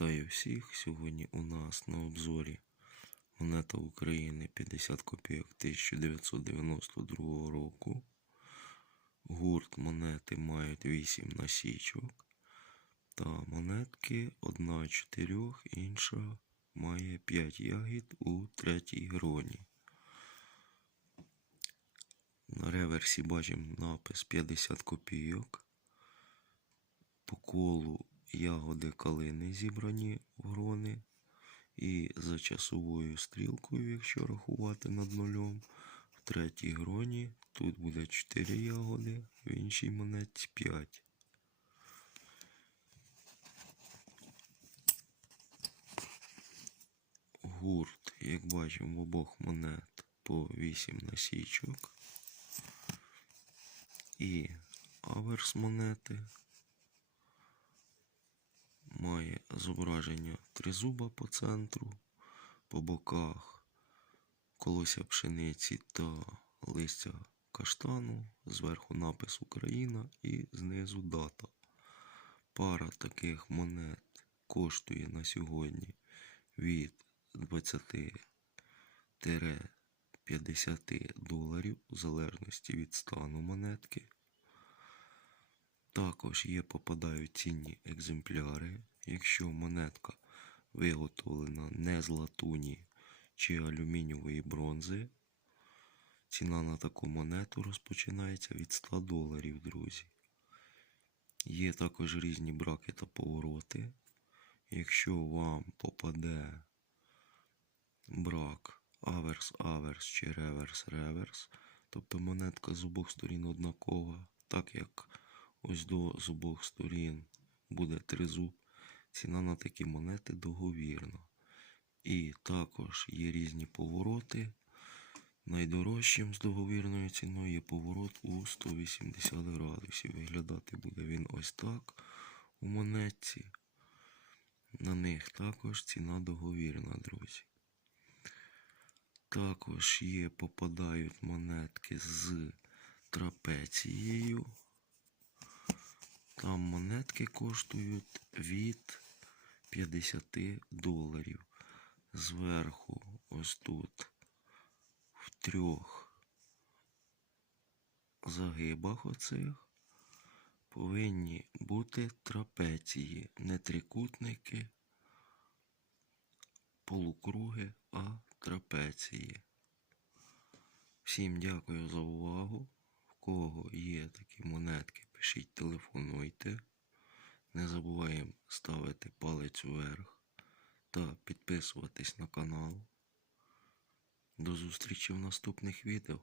Вітаю всіх! Сьогодні у нас на обзорі монета України 50 копійок 1992 року. Гурт монети мають 8 насічок. Та монетки одна чотирьох, інша має 5 ягід у третій гроні. На реверсі бачимо напис 50 копійок. По колу ягоди калини зібрані в грони. І за часовою стрілкою, якщо рахувати над нульом, в третій гроні тут буде 4 ягоди, в іншій монетці 5. Гурт, як бачимо, в обох монет по 8 насічок. І аверс монети має зображення тризуба по центру, по боках колося пшениці та листя каштану, зверху напис Україна і знизу дата. Пара таких монет коштує на сьогодні від 20-50 доларів в залежності від стану монетки. Також є попадають цінні екземпляри. Якщо монетка виготовлена не з латуні чи алюмінієвої бронзи, ціна на таку монету розпочинається від 100 доларів, друзі. Є також різні браки та повороти. Якщо вам попаде брак аверс-аверс чи реверс-реверс, тобто монетка з обох сторін однакова, так як ось до з обох сторін буде тризуб, ціна на такі монети договірна. І також є різні повороти. Найдорожчим з договірною ціною є поворот у 180 градусів. Виглядати буде він ось так у монетці. На них також ціна договірна, друзі. Також є, попадають монетки з трапецією. Там монетки коштують від 50 доларів. Зверху, ось тут, в трьох загибах оцих повинні бути трапеції, не трикутники, полукруги, а трапеції. Всім дякую за увагу. В кого є такі монетки, пишіть, телефонуйте. Не забуваємо ставити палець вверх та підписуватись на канал. До зустрічі в наступних відео.